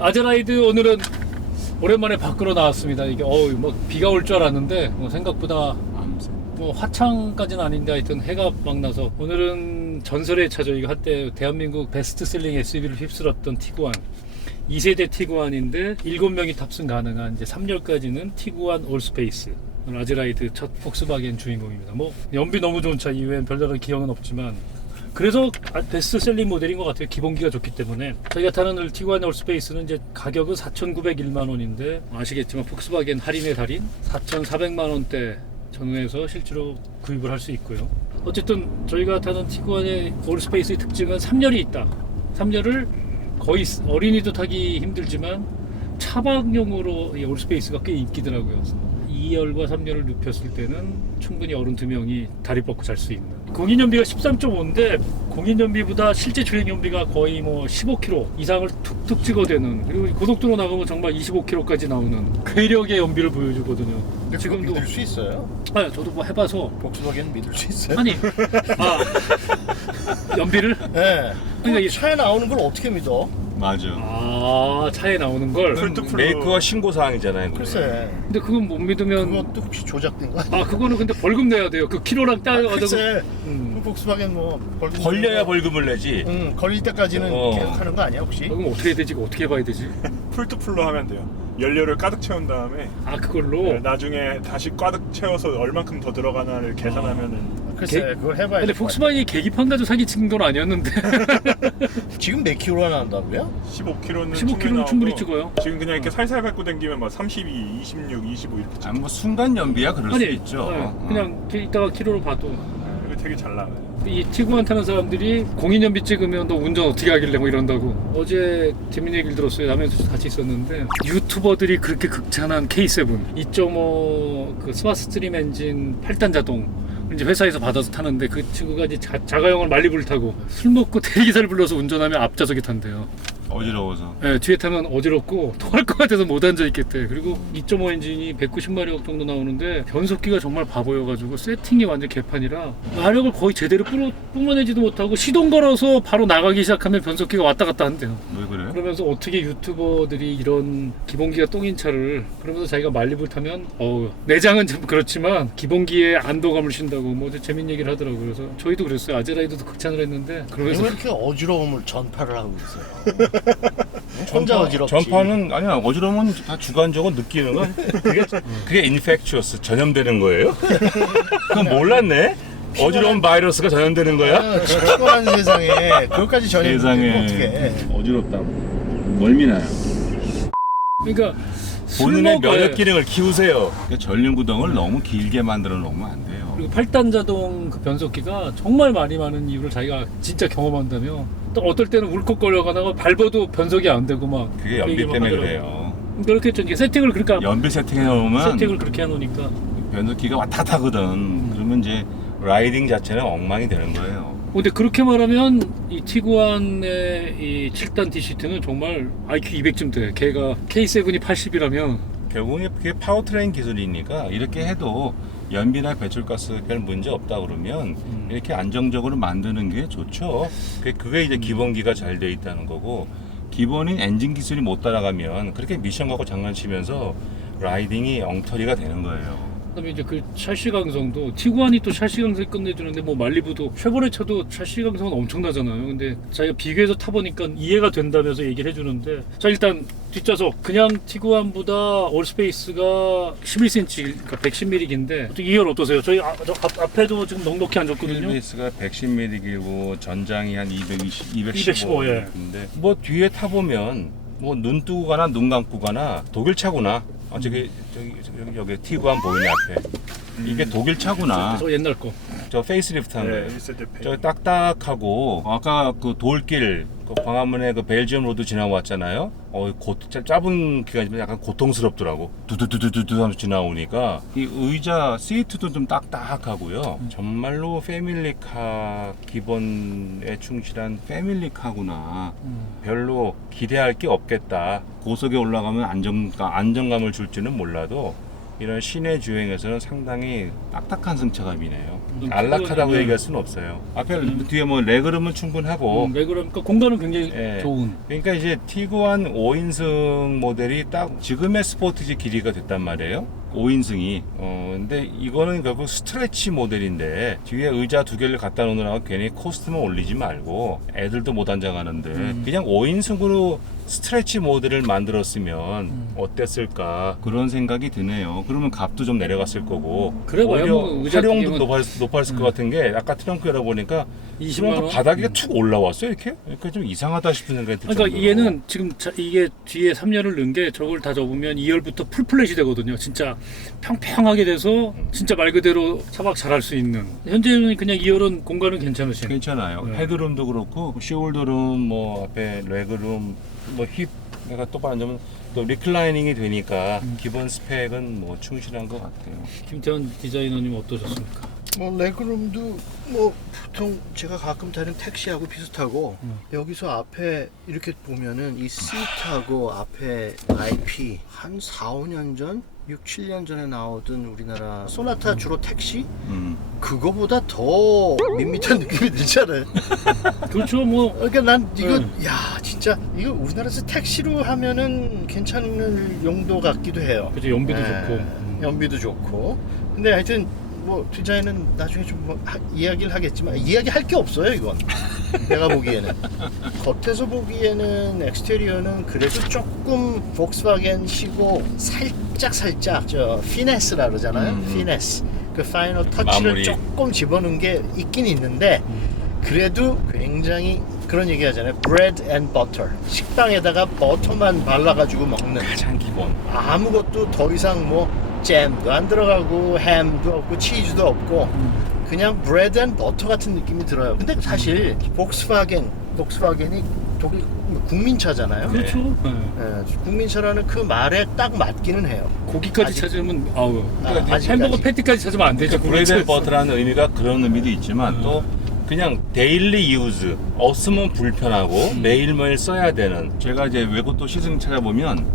아제라이드 오늘은 오랜만에 밖으로 나왔습니다. 이게 뭐 비가 올 줄 알았는데 생각보다 뭐 화창까지는 아닌데 하여튼 해가 막 나서 오늘은 전설의 차죠. 이거 한때 대한민국 베스트셀링 SUV를 휩쓸었던 티구안 2세대 티구안인데 7명이 탑승 가능한 이제 3열까지는 티구안 올스페이스. 오늘 아제라이드 첫 폭스바겐 주인공입니다. 뭐 연비 너무 좋은 차 이외엔 별다른 기억은 없지만 그래서 베스트셀링 모델인 것 같아요. 기본기가 좋기 때문에. 저희가 타는 티구안 올스페이스는 이제 가격은 4,901만 원인데 아시겠지만 폭스바겐 할인의 달인 4,400만 원대 전후에서 실제로 구입을 할 수 있고요. 어쨌든 저희가 타는 티구안의 올스페이스의 특징은 3열이 있다. 3열을 거의 어린이도 타기 힘들지만 차박용으로 이 올스페이스가 꽤 인기더라고요. 2열과 3열을 눕혔을 때는 충분히 어른 2명이 다리 뻗고 잘 수 있는. 공인연비가 13.5인데 공인연비보다 실제 주행연비가 거의 뭐 15km 이상을 툭툭 찍어대는, 그리고 고속도로 나가면 정말 25km까지 나오는 괴력의 연비를 보여주거든요. 지금도 믿을 수 있어요? 아, 저도 뭐 해봐서 복스바겐 믿을 수 있어요? 아니 연비를? 네. 그러니까 이 차에 나오는 걸 어떻게 믿어? 맞아. 차에 나오는 걸. 메이커가 신고 사항이잖아요. 글쎄. 근데 그건 못 믿으면 그것도 혹시 조작된 거 아니야? 그거는 근데 벌금 내야 돼요. 그 키로랑 따가지고. 글쎄. 그 복스바겐 뭐 벌금 걸려야 벌금을 내지. 걸릴 때까지는 계속 하는 거 아니야 혹시? 그럼 어떻게 해야 되지? 이거 어떻게 해봐야 되지? 풀투풀로 하면 돼요. 연료를 가득 채운 다음에 그걸로. 나중에 다시 가득 채워서 얼만큼 더 들어가나를 계산하면은 글쎄 그걸 해봐야 근데 돼. 폭스바겐이 계기판 가지고 사기친 건 아니었는데. 지금 몇 킬로나 나온다고요? 15km는 15km는 충분히 찍어요. 지금 그냥 이렇게 살살 밟고 다니면 막 32, 26, 25 이렇게 찍어. 아니 뭐 순간 연비야 그럴 수 있죠. 그냥 이따가 키로로 봐도. 이거 되게 잘 나가요. 이 티구안 타는 사람들이 공인연비 찍으면 너 운전 어떻게 하길래 뭐 이런다고. 어제 재밌는 얘기를 들었어요. 라면서 같이 있었는데 유튜버들이 그렇게 극찬한 K7 2.5 그 스마트스트림 엔진 8단 자동 이제 회사에서 받아서 타는데 그 친구가 이제 자가용을 말리부를 타고 술 먹고 대리기사를 불러서 운전하면 앞좌석에 탄대요. 어지러워서. 네, 뒤에 타면 어지럽고 토할 것 같아서 못 앉아있겠대. 그리고 2.5 엔진이 190마력 정도 나오는데 변속기가 정말 바보여가지고 세팅이 완전 개판이라 마력을 거의 제대로 뿜어내지도 못하고 시동 걸어서 바로 나가기 시작하면 변속기가 왔다 갔다 한대요. 왜 그래? 그러면서 어떻게 유튜버들이 이런 기본기가 똥인 차를, 그러면서 자기가 말리부를 타면 내장은 좀 그렇지만 기본기에 안도감을 쉰다고 뭐 재밌는 얘기를 하더라고요. 그래서 저희도 그랬어요. 아제라이드도 극찬을 했는데 그러면서 왜 이렇게 어지러움을 전파를 하고 있어요? 혼자 어지럽지. 전파는 아니야. 어지러움은 다 주관적으로 느끼는 건 그게 infectious 전염되는 거예요? 그건 몰랐네. 어지러운 바이러스가 전염되는 거야? 시원한 세상에 그것까지 전혀 세상에 어떻게? 어지럽다고 멀미나요. 그러니까 본인의 면역 기능을 키우세요. 전륜구동을 너무 길게 만들어 놓으면 안 돼요. 그리고 8단 자동 그 변속기가 정말 말이 많은 이유를 자기가 진짜 경험한다며, 또 어떨 때는 울컥거려가다가 밟아도 변속이 안 되고 막 그게 연비 때문에 그래요. 그렇게 했죠. 이게 세팅을 그러니까 연비 세팅해 놓으면 세팅을 그렇게 해놓으니까. 변속기가 왔다 갔다 하거든. 그러면 이제 라이딩 자체는 엉망이 되는 거예요. 근데 그렇게 말하면 이 티구안의 이 7단 D시트는 정말 IQ 200쯤 돼. 걔가 K7이 80이라면 결국은 그게 파워트레인 기술이니까 이렇게 해도 연비나 배출가스 별 문제 없다 그러면 이렇게 안정적으로 만드는 게 좋죠. 그게 이제 기본기가 잘 돼 있다는 거고, 기본인 엔진 기술이 못 따라가면 그렇게 미션 갖고 장난치면서 라이딩이 엉터리가 되는 거예요. 그다음에 이제 그 샤시 강성도 티구안이 또 샤시 강성이 끝내주는데 뭐 말리부도 쉐보레 차도 샤시 강성은 엄청나잖아요. 근데 자기가 비교해서 타보니까 이해가 된다면서 얘기를 해주는데, 자 일단 뒷좌석 그냥 티구안보다 올스페이스가 11cm, 그러니까 110mm인데 2열 어떠세요? 저희 앞에도 지금 넉넉히 앉았거든요. 휠베이스가 110mm 길고 전장이 한 215. 215, 예. 근데 뭐 뒤에 타보면 뭐 눈 뜨고 가나 눈 감고 가나 독일 차구나. 여기 티구안 보이네 앞에. 이게 독일 차구나. 저 옛날 거. 저 페이스리프트 한 거예요. 있을 때 저 딱딱하고 아까 그 돌길 그 광화문에 그 벨지엄 로드 지나왔잖아요. 짧은 기간이지만 약간 고통스럽더라고. 두두두두두 하면서 지나오니까 이 의자 시트도 좀 딱딱하고요. 정말로 패밀리카 기본에 충실한 패밀리카구나. 별로 기대할 게 없겠다. 고속에 올라가면 안정감을 줄지는 몰라도 이런 시내 주행에서는 상당히 딱딱한 승차감이네요. 음, 안락하다고 네. 얘기할 수는 없어요. 앞에 뒤에 뭐 레그룸은 충분하고 왜 그러니까 공간은 굉장히 예. 좋은. 그러니까 이제 티구안 5인승 모델이 딱 지금의 스포티지 길이가 됐단 말이에요. 5인승이. 근데 이거는 결국 스트레치 모델인데 뒤에 의자 2개를 갖다 놓느라고 괜히 코스트만 올리지 말고 애들도 못 앉아가는데 그냥 5인승으로 스트레치 모델을 만들었으면 어땠을까 그런 생각이 드네요. 그러면 값도 좀 내려갔을 거고 그래봐야 오히려 뭐 의자 활용도 끼면- 높았을 것 같은 게 아까 트렁크 열어보니까 20만 원. 바닥에 툭 올라왔어요 이렇게? 그러니까 좀 이상하다 싶은 생각이 들어요. 그러니까 얘는 지금 이게 뒤에 3열을 넣은 게 저걸 다 접으면 2열부터 풀플랫이 되거든요. 진짜 평평하게 돼서 진짜 말 그대로 차박 잘할 수 있는. 현재는 그냥 2열은 공간은 괜찮으신. 괜찮아요. 네. 헤드룸도 그렇고 숄더룸, 뭐 앞에 레그룸, 뭐 힙, 내가 똑바로 앉으면 또 리클라이닝이 되니까 기본 스펙은 뭐 충실한 것 같아요. 김태현 디자이너님 어떠셨습니까? 뭐 레그룸도 뭐 보통 제가 가끔 타는 택시하고 비슷하고 여기서 앞에 이렇게 보면은 이 시트하고 앞에 IP 한 4, 5년 전? 6, 7년 전에 나오던 우리나라 소나타 주로 택시? 그거보다 더 밋밋한 느낌이 들잖아요. 그렇죠. 뭐 그러니까 난 이거 야 진짜 이거 우리나라에서 택시로 하면은 괜찮은 용도 같기도 해요. 그죠, 연비도 예, 좋고. 연비도 좋고. 근데 하여튼 뭐 디자인은 나중에 좀 뭐 이야기를 하겠지만 이야기 할 게 없어요 이건. 내가 보기에는 겉에서 보기에는 엑스테리어는 그래도 조금 폭스바겐식고 살짝 저 피네스라 그러잖아요. 피네스 그 파이널 터치를 마무리. 조금 집어넣은 게 있긴 있는데 그래도 굉장히 그런 얘기 하잖아요. bread and butter. 식빵에다가 버터만 발라가지고 먹는 가장 기본. 아무것도 더 이상 뭐 잼도 안 들어가고 햄도 없고 치즈도 없고 그냥 bread and butter 같은 느낌이 들어요. 근데 사실 복스바겐이 독일 국민차잖아요. 그렇죠. 네. 예, 국민차라는 그 말에 딱 맞기는 해요. 고기까지 아직- 찾으면 아우. 아직까지. 햄버거 패티까지 찾으면 안 되죠. 브레드 앤 그렇죠. 버터라는 의미가 그런 의미도 있지만 또 그냥 데일리 유즈 없으면 불편하고 매일매일 써야 되는 제가 이제 외국도 시승 찾아보면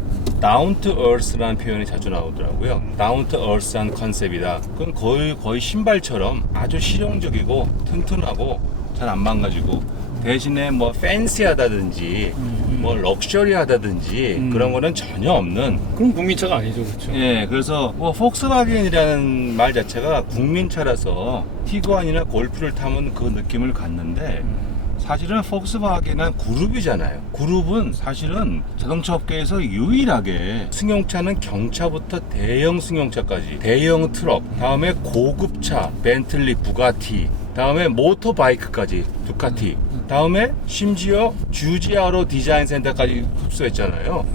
down to earth라는 표현이 자주 나오더라고요. down to earth한 컨셉이다. 그건 거의 신발처럼 아주 실용적이고 튼튼하고 잘 안 망가지고 대신에 뭐 팬시하다든지 뭐 럭셔리하다든지 그런 거는 전혀 없는 그럼 국민차가 아니죠, 그렇죠? 예, 그래서 뭐 폭스바겐이라는 말 자체가 국민차라서 티구안이나 골프를 타면 그 느낌을 갖는데 사실은 폭스바겐은 그룹이잖아요. 그룹은 사실은 자동차 업계에서 유일하게 승용차는 경차부터 대형 승용차까지 대형 트럭, 다음에 고급차, 벤틀리, 부가티, 다음에 모터바이크까지 두카티, 다음에 심지어 주지아로 디자인 센터까지 흡수했잖아요.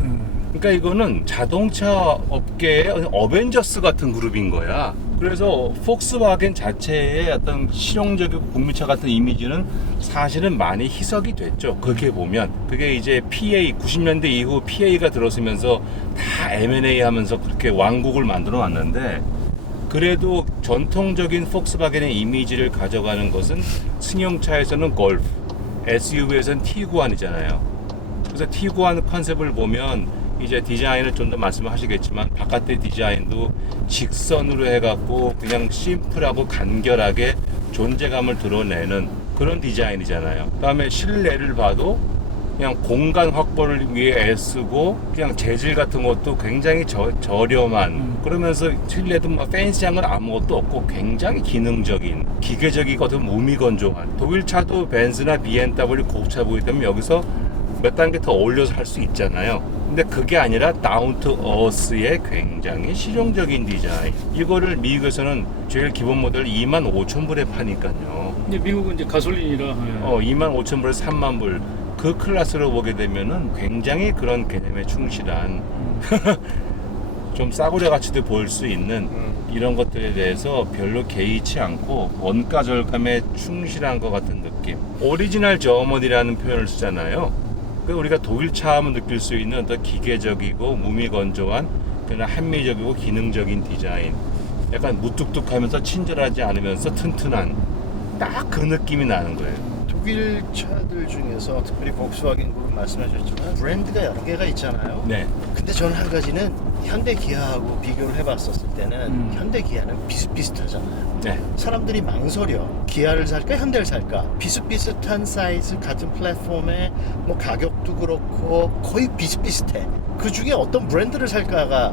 그러니까 이거는 자동차 업계의 어벤져스 같은 그룹인 거야. 그래서 폭스바겐 자체의 어떤 실용적이고 국민차 같은 이미지는 사실은 많이 희석이 됐죠. 그렇게 보면 그게 이제 PA 90년대 이후 PA가 들어서면서 다 M&A 하면서 그렇게 왕국을 만들어 놨는데 그래도 전통적인 폭스바겐의 이미지를 가져가는 것은 승용차에서는 골프, SUV에서는 티구안이잖아요. 그래서 티구안 컨셉을 보면 이제 디자인을 좀 더 말씀하시겠지만 바깥의 디자인도 직선으로 해갖고 그냥 심플하고 간결하게 존재감을 드러내는 그런 디자인이잖아요. 그다음에 실내를 봐도 그냥 공간 확보를 위해 애쓰고 그냥 재질 같은 것도 굉장히 저렴한 그러면서 실내도 뭐 팬시한 건 아무것도 없고 굉장히 기능적인 기계적이거든 무미건조한 독일차도 벤츠나 BMW 고급차 보기 때문에 여기서 몇 단계 더 올려서 할 수 있잖아요. 근데 그게 아니라 다운 투 어스의 굉장히 실용적인 디자인. 이거를 미국에서는 제일 기본 모델 25,000불에 파니까요. 근데 미국은 이제 가솔린이라. 예. 25,000불에서 3만 불. 그 클래스로 보게 되면은 굉장히 그런 개념에 충실한 좀 싸구려 가치도 보일 수 있는 이런 것들에 대해서 별로 개의치 않고 원가 절감에 충실한 것 같은 느낌. 오리지널 저머니라는 표현을 쓰잖아요. 그 우리가 독일차 하면 느낄 수 있는 더 기계적이고 무미건조한 그러나 합리적이고 기능적인 디자인. 약간 무뚝뚝하면서 친절하지 않으면서 튼튼한 딱 그 느낌이 나는 거예요. 독일 차들 중에서 특별히 복스와겐 그룹 말씀하셨지만 브랜드가 여러 개가 있잖아요. 네. 근데 저는 한 가지는 현대 기아하고 비교를 해봤었을 때는 현대 기아는 비슷비슷하잖아요. 네. 사람들이 망설여. 기아를 살까 현대를 살까. 비슷비슷한 사이즈 같은 플랫폼에 뭐 가격도 그렇고 거의 비슷비슷해. 그 중에 어떤 브랜드를 살까가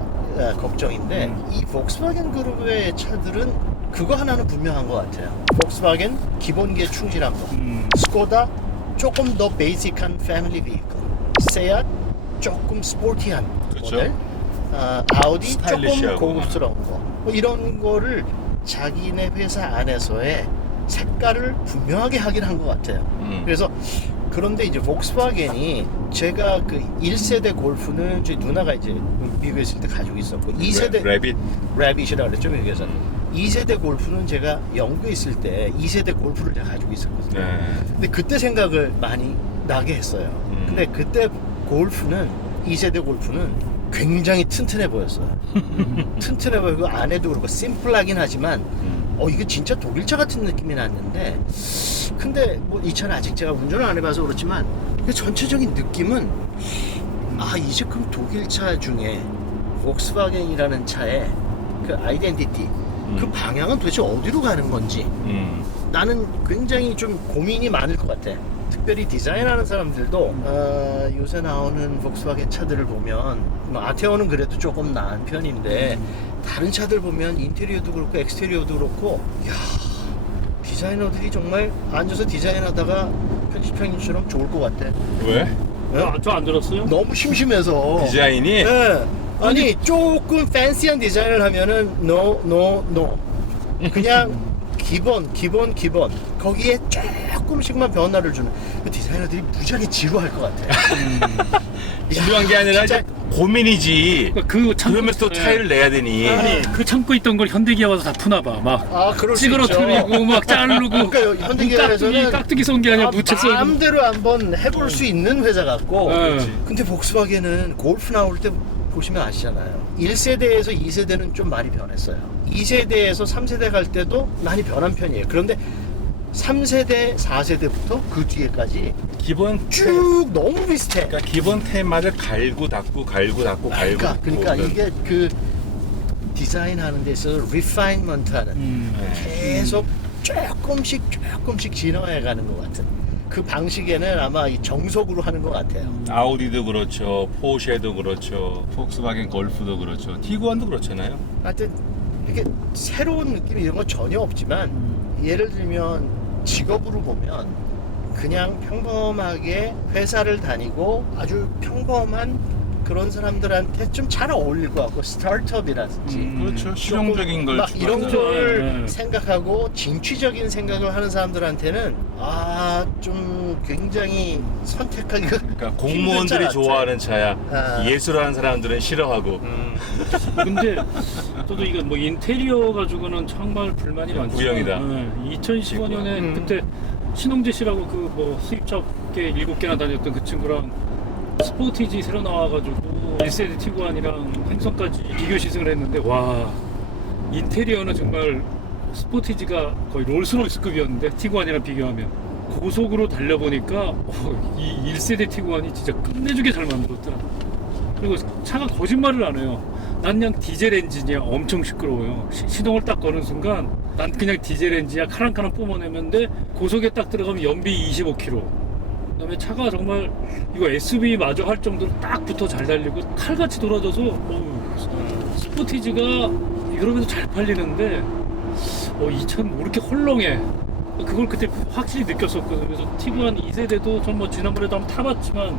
걱정인데 이 복스와겐 그룹의 차들은 그거 하나는 분명한 것 같아요. 복스와겐 기본기에 충실한 거. 스코다 조금 더 베이직한 패밀리 비클. 세앗 조금 스포티한 그쵸. 모델. 아우디 조금 스타일리시하고. 고급스러운 거. 뭐 이런 거를 자기네 회사 안에서의 색깔을 분명하게 하긴 한 것 같아요. 그래서 그런데 이제 복스와겐이 제가 그 1세대 골프는 저희 누나가 이제 미국에 있을 때 가지고 있었고 2세대 래빗. 래빗이라고 그랬죠 미국에서. 2세대 골프는 제가 영국에 있을 때 2세대 골프를 제가 가지고 있었거든요. 네. 근데 그때 생각을 많이 나게 했어요. 근데 그때 골프는 2세대 골프는 굉장히 튼튼해 보였어요. 튼튼해 보이고 안에도 그렇고 심플하긴 하지만 이게 진짜 독일차 같은 느낌이 났는데 근데 뭐 이 차는 아직 제가 운전을 안 해봐서 그렇지만 그 전체적인 느낌은 이제 그럼 독일차 중에 복스와겐이라는 차의 그 아이덴티티 그 방향은 도대체 어디로 가는 건지 나는 굉장히 좀 고민이 많을 것 같아. 특별히 디자인하는 사람들도 요새 나오는 복스와겐 차들을 보면 뭐 아테오는 그래도 조금 나은 편인데 다른 차들 보면 인테리어도 그렇고 엑스테리어도 그렇고 야 디자이너들이 정말 앉아서 디자인하다가 편집형처럼 좋을 것 같아. 왜? 저 안 들었어요? 너무 심심해서 디자인이 네. 아니 조금 팬시한 디자인을 하면은 no 그냥 기본 거기에 조금씩만 변화를 주는 그 디자이너들이 무지하게 지루할 것 같아. 지루한 게 아니라 진짜 이제 고민이지. 그러면서 또 네. 차이를 내야 되니. 아니 그 참고 있던 걸 현대기아 와서 다 푸나봐 막 그럴 수 있죠. 찌그러뜨리고 막 자르고 그러니까 현대기아에서는 깍두기 쏜 게 아니라 무채 쏜 마음대로 한번 해볼 수 있는 회사 같고 네. 근데 복스와겐은 골프 나올 때 보시면 아시잖아요. 1세대에서 2세대는 좀 많이 변했어요. 2세대에서 3세대 갈 때도 많이 변한 편이에요. 그런데 3세대, 4세대부터 그 뒤에까지 기본 쭉 너무 비슷해. 그러니까 기본 테마를 갈고 닦고 그러니까 이게 그 디자인하는 데 있어서 리파인먼트하는 계속 조금씩 진화해 가는 것 같은 그 방식에는 아마 이 정석으로 하는 것 같아요. 아우디도 그렇죠, 포쉐도 그렇죠, 폭스바겐 골프도 그렇죠, 티구안도 그렇잖아요. 하여튼 이렇게 새로운 느낌 이런 건 전혀 없지만 예를 들면 직업으로 보면 그냥 평범하게 회사를 다니고 아주 평범한 그런 사람들한테 좀 잘 어울릴 것 같고 스타트업이라든지 그렇죠. 실용적인 걸 막 이런 추구하죠. 걸 네. 생각하고 진취적인 생각을 하는 사람들한테는 좀 굉장히 선택하기가 그러니까 힘든 공무원들이 차 같아. 좋아하는 차야. 아. 예술하는 사람들은 싫어하고. 근데 저도 이거 뭐 인테리어 가지고는 정말 불만이 많죠. 구형이다. 2015년에 그때 신홍재 씨라고 그 뭐 수입차 업계 7개나 다녔던 그 친구랑 스포티지 새로 나와가지고 1세대 티구안이랑 행성까지 비교 시승을 했는데 와 인테리어는 정말 스포티지가 거의 롤스로이스급이었는데 티구안이랑 비교하면 고속으로 달려보니까 이 1세대 티구안이 진짜 끝내주게 잘 만들었더라. 그리고 차가 거짓말을 안 해요. 난 그냥 디젤 엔진이야. 엄청 시끄러워요. 시동을 딱 거는 순간 난 그냥 디젤 엔진이야. 카랑카랑 뿜어내는데 고속에 딱 들어가면 연비 25km. 그다음에 차가 정말 이거 SUV 마저 할 정도로 딱 붙어 잘 달리고 칼같이 돌아져서 스포티지가 유럽에서 잘 팔리는데 이 차는 뭐 이렇게 헐렁해. 그걸 그때 확실히 느꼈었거든요. 그래서 티구안 2세대도 전 뭐 지난번에도 한번 타봤지만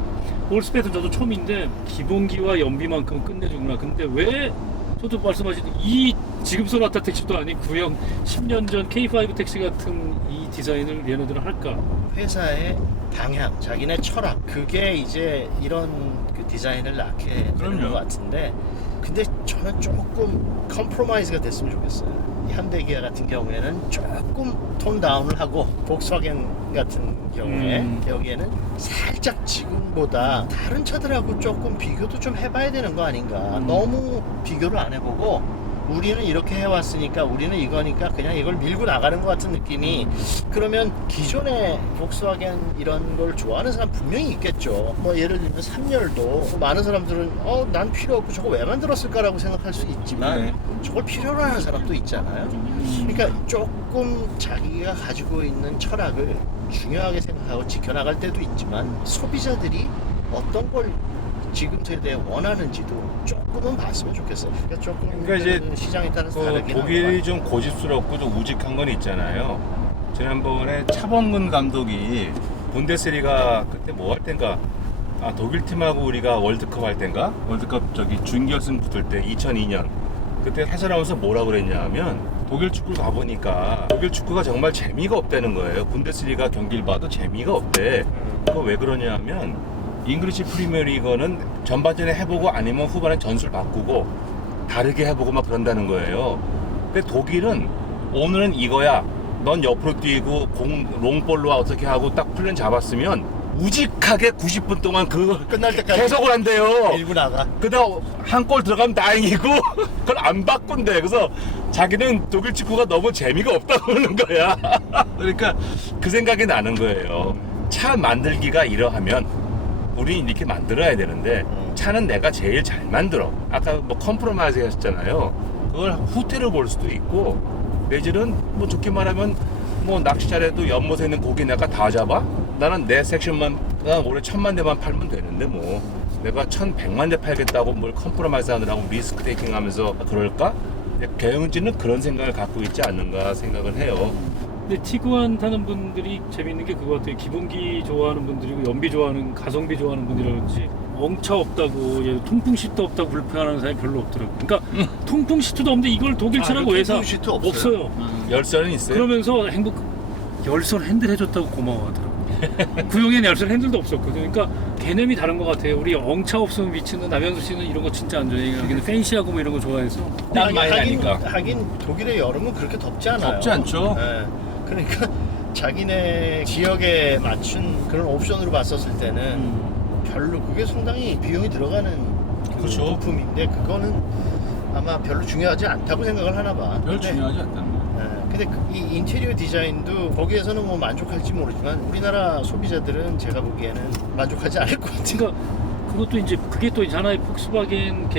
올스펙은 저도 처음인데 기본기와 연비만큼 끝내주구나. 근데 왜 저도 말씀하신 이 지금 소나타 택시도 아닌 구형 10년 전 K5 택시 같은 이 디자인을 얘네들은 할까? 회사의 방향, 자기네 철학 그게 이제 이런 그 디자인을 낳게 되는 그럼요. 것 같은데 근데 저는 조금 컴프로마이즈가 됐으면 좋겠어요. 이 현대기아 같은 경우에는 조금 톤 다운을 하고 복스와겐 같은 경우에 여기에는 살짝 지금보다 다른 차들하고 조금 비교도 좀 해봐야 되는 거 아닌가. 너무 비교를 안 해보고 우리는 이렇게 해왔으니까 우리는 이거니까 그냥 이걸 밀고 나가는 것 같은 느낌이. 그러면 기존의 폭스바겐 이런 걸 좋아하는 사람 분명히 있겠죠. 뭐 예를 들면 3열도 많은 사람들은 난 필요 없고 저거 왜 만들었을까라고 생각할 수 있지만 네. 저걸 필요로 하는 사람도 있잖아요. 그러니까 조금 자기가 가지고 있는 철학을 중요하게 생각하고 지켜나갈 때도 있지만 소비자들이 어떤 걸 지금 세대에 원하는지도 조금은 봤으면 좋겠어요. 그러니까 조금 그러니까 이제 시장에 따라서 그 다르긴 독일이 좀 고집스럽고 좀 우직한 건 있잖아요. 지난번에 차범근 감독이 분데스리가 그때 뭐 할 땐가 독일 팀하고 우리가 월드컵 할 땐가 월드컵 저기 준결승 붙을 때 2002년 그때 해설하면서 뭐라 그랬냐 하면 독일 축구를 가보니까 독일 축구가 정말 재미가 없다는 거예요. 분데스리가 경기를 봐도 재미가 없대. 그거 왜 그러냐 하면 잉글리시 프리미어리거는 전반전에 해보고 아니면 후반에 전술 바꾸고 다르게 해보고 막 그런다는 거예요. 근데 독일은 오늘은 이거야. 넌 옆으로 뛰고 롱볼로 어떻게 하고 딱 플랜 잡았으면 우직하게 90분 동안 그거 끝날 때까지 계속을 한대요. 밀고 나가. 그다음 한 골 들어가면 다행이고 그걸 안 바꾼대. 그래서 자기는 독일 축구가 너무 재미가 없다고 그러는 거야. 그러니까 그 생각이 나는 거예요. 차 만들기가 이러하면 우린 이렇게 만들어야 되는데 차는 내가 제일 잘 만들어. 아까 뭐 컴프로마이즈 하셨잖아요. 그걸 후퇴로 볼 수도 있고 내지는 뭐 좋게 말하면 뭐 낚시 잘해도 연못에 있는 고기 내가 다 잡아? 나는 내 섹션만 난 올해 1000만 대만 팔면 되는데 뭐 내가 1100만 대 팔겠다고 뭘 컴프로마이즈 하느라고 리스크 테이킹 하면서 그럴까? 경영진은 그런 생각을 갖고 있지 않는가 생각을 해요. 근데 티구안 타는 분들이 재밌는 게 그거 같아요. 기본기 좋아하는 분들이고 연비 좋아하는 가성비 좋아하는 분들이라든지 엉차 없다고 통풍 시트 없다고 불편하는 사람이 별로 없더라고. 그러니까 통풍 시트도 없는데 이걸 독일 차라고 왜 사? 통풍 시트 없어요. 열선은 있어요. 그러면서 열선 핸들 해줬다고 고마워하더라고. 구형엔 열선 핸들도 없었거든. 그러니까 개념이 다른 것 같아요. 우리 엉차 없으면 미치는 남현수 씨는 이런 거 진짜 안 좋아해요. 여기는 팬시하고 뭐 이런 거 좋아해서. 땀 많이 나니까. 하긴 독일의 여름은 그렇게 덥지 않아요. 덥지 않죠. 네. 그러니까 자기네 지역에 맞춘 그런 옵션으로 봤었을 때는 별로 그게 상당히 비용이 들어가는 그 그렇죠. 부품인데 그거는 아마 별로 중요하지 않다고 생각을 하나 봐. 별 근데 중요하지 않다는 거예요. 근데 이 인테리어 디자인도 거기에서는 뭐 만족할지 모르지만 우리나라 소비자들은 제가 보기에는 만족하지 않을 것 같아요. 그러니까 그것도 이제 그게 또 하나의 폭스바겐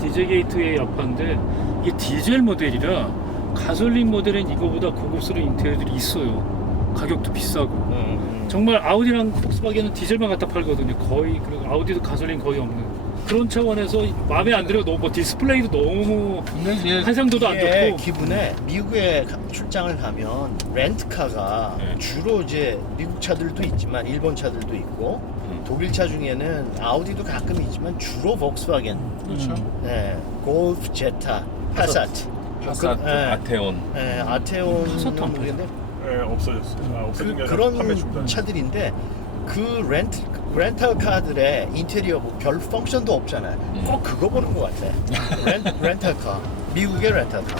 디젤 게이트의 여파인데 이게 디젤 모델이라 가솔린 모델은 이거보다 고급스러운 인테리어들이 있어요. 가격도 비싸고. 정말 아우디랑 폭스바겐은 디젤만 갖다 팔거든요. 거의. 그리고 아우디도 가솔린 거의 없는. 그런 차원에서 마음에 안 들어요. 너무 뭐 디스플레이도 너무 근데 이제 해상도도 안 이게 좋고. 기분에 미국에 출장을 가면 렌트카가 네. 주로 이제 미국 차들도 있지만 일본 차들도 있고 독일 차 중에는 아우디도 가끔 있지만 주로 폭스바겐, 그렇죠. 네, 골프, 제타, 파사트, 파사트, 아테온. 네, 아테온은 파사트 안 모르겠는데 네, 없어졌어요. 없어진 게 아니라 판매 그런 중단. 차들인데 그 렌탈 카들의 인테리어 뭐 별 펑션도 없잖아요. 꼭 그거 보는 것 같아. 렌탈 카, 미국의 렌탈 카.